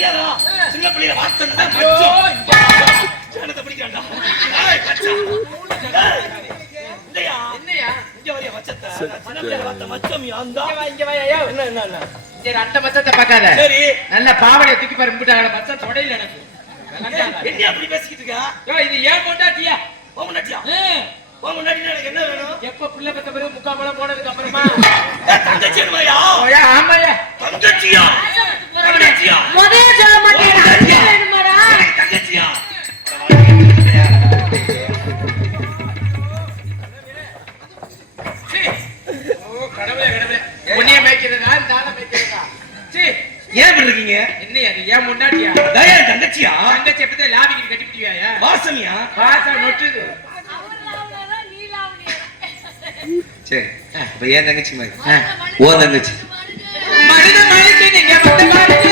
தெரியாதா? சின்ன பிள்ளைய வார்த்தை பிடிக்காண்டா. நல்ல பாவனை தூக்கி பாரு மச்சம் தொடையில எனக்கு என்ன அப்படி பேசிக்கிட்டு இருக்கா? இது ஏன் கொண்டாட்டியா முன்னாடியா முன்னாடி எனக்கு என்ன வேணும்? எப்ப பிள்ளை பத்த பிறகு முக்கால் மலை போனதுக்கு அப்புறமா தங்கச்சி ஆமாயா தங்கச்சியா தங்கச்சியா முதல்ல சொல்ல மாட்டேன் தங்கச்சியா ஏன் இருக்கீங்க? என்ன அது ஏன் முன்னாடியா தங்கச்சியா தங்கச்சி எப்ப லாபிக்கு கட்டிப்பிடியா வாசமியா வாசம் நொட்டுது. சரி இப்ப ஏன் தங்கச்சி மாதிரி ஓ தங்கச்சி மனித மனித நீங்க வந்த பாருங்க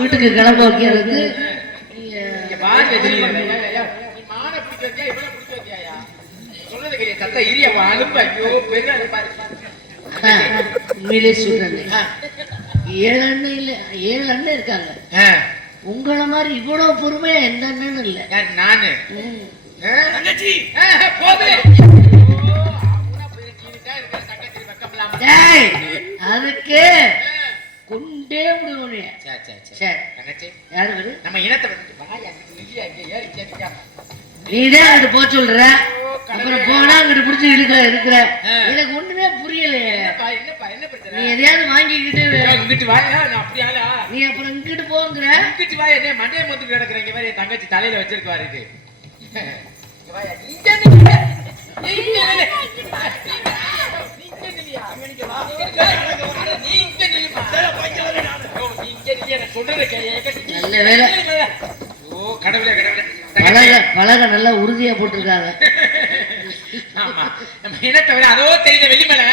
வீட்டுக்கு கிளம்ப வைக்கிறது உண்மையிலே சொல்றேன். 7 அண்ணன் இல்ல 7 அண்ணன் இருக்காங்க. உங்களை மாதிரி இவ்வளவு பொறுமையா எந்த அண்ணனும் இல்ல. நானு அதுக்கு கொண்டே முடியும். நம்ம இனத்தை நீதான் அங்கிட்டு போக சொல்ற, அப்புறம் போனா அங்கிட்டு புடிச்சு இருக்கிற எனக்கு ஒண்ணுமே புரியலையே. நீ எதையாவது வாங்கிக்கிட்டு நீ அப்புறம் இங்கிட்டு போங்கிற மண்டைய மொத்துக்கு கிடக்குறீங்க மாதிரி தங்கச்சி தலையில வச்சிருக்குவாரு. நல்ல வேலை பழக நல்லா உறுதியா போட்டிருக்காங்க. அதோ தெரியல வெள்ளிமலை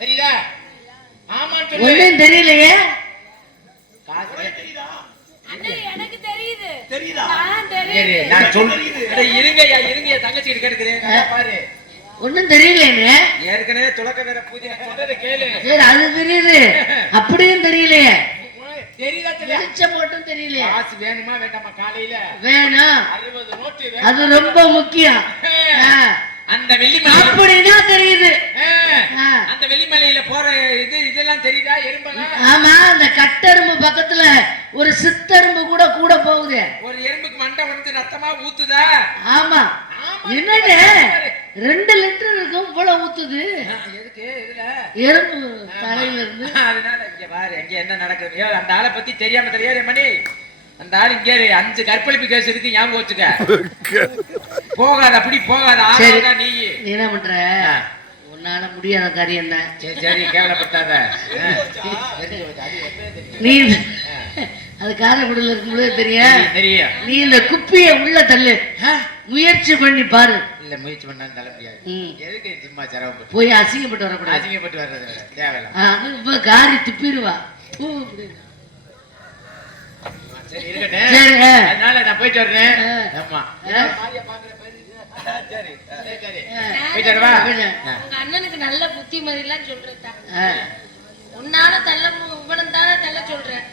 தெரியுதா? ஆமா ஒன்னும் தெரியலையே. எனக்கு தெரியுது. இருங்கய்யா இருங்கய்யா தங்கச்சி கேட்கிறேன் பாரு. ஒன்னும் தெரியலேன்னு ஏற்கனவே துளக்க வேற பூஜை சொல்றது கேளு. சரி அது தெரியுது, அப்படியும் தெரியலையே. தெரியுதா? வெளிச்சம் மட்டும் தெரியலையே. காசு வேணுமா வேண்டாமா? காலையில வேணும். 60 நோட்டு அது ரொம்ப முக்கியம். அந்த வெள்ளிமலை அப்படின்னா தெரியுது. அந்த வெள்ளிமலையில போற இதெல்லாம் தெரியுதா? எறும்பெல்லாம். ஆமா, அந்த கட்டெரும்பு பக்கத்துல ஒரு சித்தெரும்பு கூட போகுது. ஒரு எறும்புக்கு மண்டை வந்து ரத்தமா ஊத்துதா? ஆமா. என்னன்னு 2 லிட்டர் இருக்கும் போல ஊத்துது. எதுக்கு? இதுல எறும்பு தலையில இருந்து. அதனால இங்க பாரு, இங்க என்ன நடக்குது? அந்த ஆளை பத்தி தெரியாம தெரியாது மணி. அந்த ஆள் இங்கே 5 கற்பழிப்பு கேஸ் இருக்கு, ஞாபகம் வச்சுக்க. போகாத, அப்படி போகாத. சரி. ஆகாத நீ என்ன பண்ற? உன்னால முடியாத காரியம் தான். சரி சரி, கேவலப்பட்டாத. நீ அது காரைக்குடியில் இருக்கும்போது தெரியும். தெரியும். நீ இந்த குப்பியை உள்ள தள்ளு, முயற்சி பண்ணி பாரு. இல்ல, முயற்சி பண்ணா தள்ள முடியாது. எதுக்கு சும்மா சிரமப்பட்டு போய் அசிங்கப்பட்டு வரக்கூடாது. அசிங்கப்பட்டு வர்றது தேவையில்ல. இப்ப காரி துப்பிடுவா. சரி இருக்கட்டும். சரி. அதனால நான் போயிட்டு வர்றேன். ஆமா. சரி சரி, போயிட்டு வரவா? உங்க அண்ணனுக்கு நல்ல புத்திமதி எல்லாம் சொல்றேன். உன்னால தள்ள இவனும் தானே தள்ள சொல்றேன்.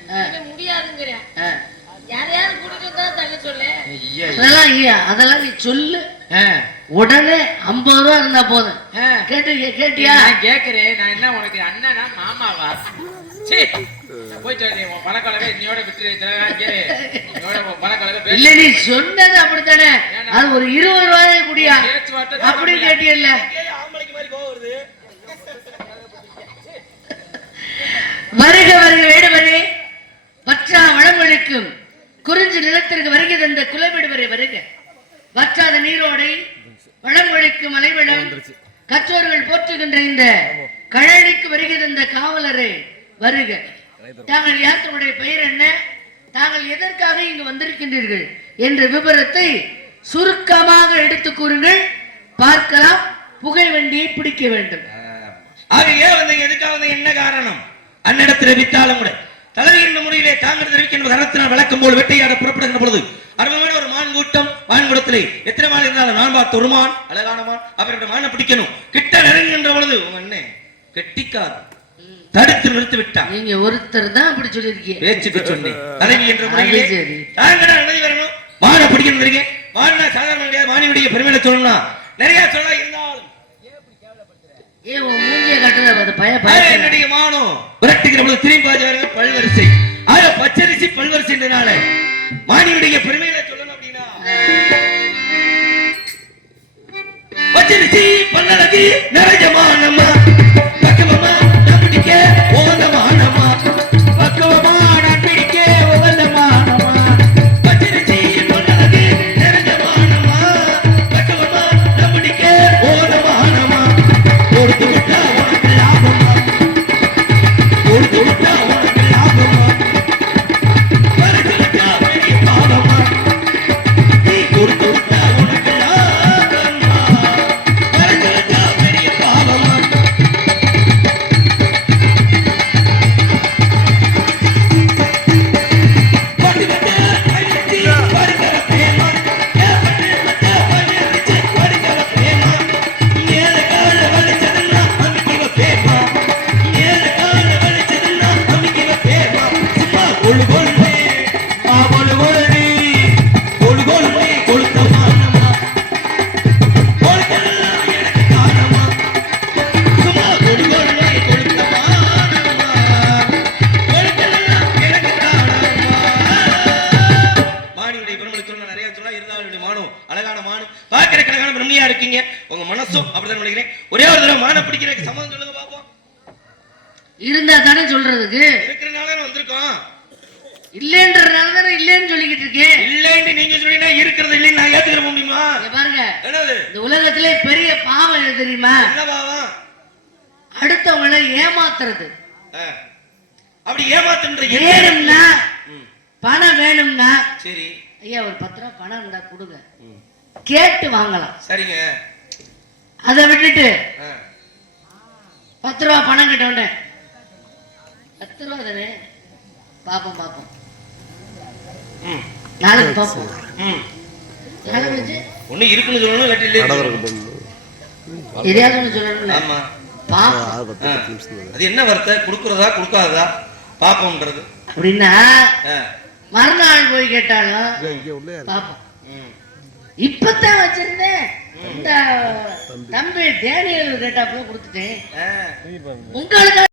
முடியாதுங்கிறேன். யாரையாவது கூட்டிட்டு வந்தா தள்ள சொல்லு. அதெல்லாம் நீ சொல்லு. உடனே 50 ரூபா இருந்தா போதும். கேட்டியா? நான் கேக்குறேன். நான் என்ன உனக்கு அண்ணனா மாமாவா? போயிட்டு வரேன். உன் பழக்கொலகை இன்னையோட விட்டுரு. பழக்கொலகை இல்ல, நீ சொன்னது அப்படித்தானே. அது ஒரு 20 ரூபாயே குடியா அப்படி கேட்டியல்ல. வருக வருக வேடுவரே, வற்றா வளமொழிக்கும் குறிஞ்சி நிலத்திற்கு வருகை தந்த குலவிடுவரே வருக. வற்றாத நீரோடை வளமொழிக்கும் மலைவளம் கற்றோர்கள் போற்றுகின்ற இந்த கழனிக்கு வருகை தந்த காவலரே வருக. தாங்கள் யார், தன்னுடைய பெயர் என்ன, தாங்கள் எதற்காக இங்கு வந்திருக்கின்றீர்கள் என்ற விபரத்தை சுருக்கமாக எடுத்து கூறுங்கள். பார்க்கலாம். புகை வண்டியை பிடிக்க வேண்டும். ஏன் வந்தீங்க, எதுக்காக வந்தீங்க, என்ன காரணம்? அந்நிடத்தில் வித்தாலும் கூட தலைவிகின்ற முறையிலே தாங்கள் தெரிவிக்கின்ற கரத்தினால் விளக்கும் போல் வெட்டையாட புறப்படுகின்ற பொழுது அருமையான ஒரு மான் கூட்டம். மான் கூட்டத்திலே எத்தனை மான் இருந்தாலும் நான் பார்த்த ஒரு மான், அழகான மான். அவருடைய மானை பிடிக்கணும். கிட்ட நெருங்குகின்ற பொழுது உங்க அண்ணன் கெட்டிக்கார் தடுத்து நிறுத்தி விட்டான். நீங்க ஒருத்தர் தான் அப்படி சொல்லிருக்கீங்க. பேச்சுக்கு சொன்னேன். தலைவி என்ற முறையிலே தாங்கள் அனுமதி வரணும். மானை பிடிக்கணும். மானா சாதாரண கிடையாது. மானியுடைய பெருமையில சொல்லணும்னா நிறைய சொல்ல இருந்தாலும் என்னுடைய மானம் விரட்டுகிற பொழுது திரும்பி பல்வரிசை பச்சரிசி பல்வரிசை மானியுடைய பெருமையில சொல்லணும் அப்படின்னா பச்சரிசி பல்லழகு நிறைஜமானமா பக்குவமா நம்பிக்க ஓதமானமா பக்குவமா நம்பிக்க ஓதமானமா பச்சரிசி பல்லழகு நிறைஜமானமா பக்குவமா நம்பிக்க ஓதமானமா கொடுத்து விட்டா உனக்கு லாபமா, கொடுத்து விட்டா உனக்கு லாபமா, பறிச்சுட்டா பெரிய பாவமா, நீ கொடுத்து விட்டா உனக்கு லாபமா, பறிச்சுட்டா பெரிய பாவமா. பட்டு பட்டு அழிச்சு பறிக்கிற பேமா, பட்டு பட்டு அழிச்சு பறிக்கிற பேமா, மேல கால வலிச்சதுன்னா அமிக்கிவ பேமா, மேல கால வலிச்சதுன்னா அமிக்கிவ பேமா. சும்மா கொழு கொழுமே கொழு கொழுடி கொழு கொழுமே கொழுத்த மானமா கொழுத்தெல்லாம் எனக்கு காணமா. சும்மா கொழு கொழுமே கொழுத்த மானமா கொழுத்தெல்லாம் எனக்கு காணமா. மானியுடைய பெருமளை சொல்ல நிறைய சொல்ல இருந்தாலும் மானும் அழகான மானும் பார்க்கிற அழகான பிரம்மையா இருக்கீங்க. உங்க மனசும் அப்படிதான் நினைக்கிறேன். ஒரே ஒரு தடவை மானை பிடிக்கிறதுக்கு சம்மதம் சொல்லுங்க பாப்போம். இருந்தா தானே சொல்றதுக்கு. இருக்கிறனால வந்திருக்கோம். இல்லன்றதுனால தானே இல்லன்னு சொல்லிக்கிட்டு இருக்கேன். இல்லன்னு நீங்க சொன்னீங்கன்னா இருக்கிறது இல்லைன்னு நான் ஏத்துக்கிற முடியுமா? பாருங்க, என்னது இந்த உலகத்திலே பெரிய பாவம் எது தெரியுமா? என்ன பாவம்? அடுத்தவங்களை ஏமாத்துறது. அப்படி ஏமாத்துன்ற வேணும்னா பணம் வேணும்னா சரி ஐயா ஒரு 10 ரூபா பணம் இருந்தா கொடுங்க, கேட்டு வாங்கலாம். சரிங்க. அதை விட்டுட்டு 10 ரூபா பணம் கேட்டவன 10 ரூபா தானே பாப்போம் பாப்போம் நாளைக்கு பாப்போம். நாளைக்கு ஒண்ணு இருக்குன்னு சொல்லணும், இல்லாட்டி இல்ல எதையாவது ஒண்ணு சொல்லணும்ல. ஆமா பாப்போம். அது என்ன வார்த்தை? கொடுக்கறதா கொடுக்காததா பாப்போம்ன்றது அப்படின்னா மறுநாள் போய் கேட்டாலும் பாப்போம். இப்பதான் வச்சிருந்தேன். இந்த தம்பி டேனியல் கேட்டாப்புல கொடுத்துட்டேன். உங்களுக்கு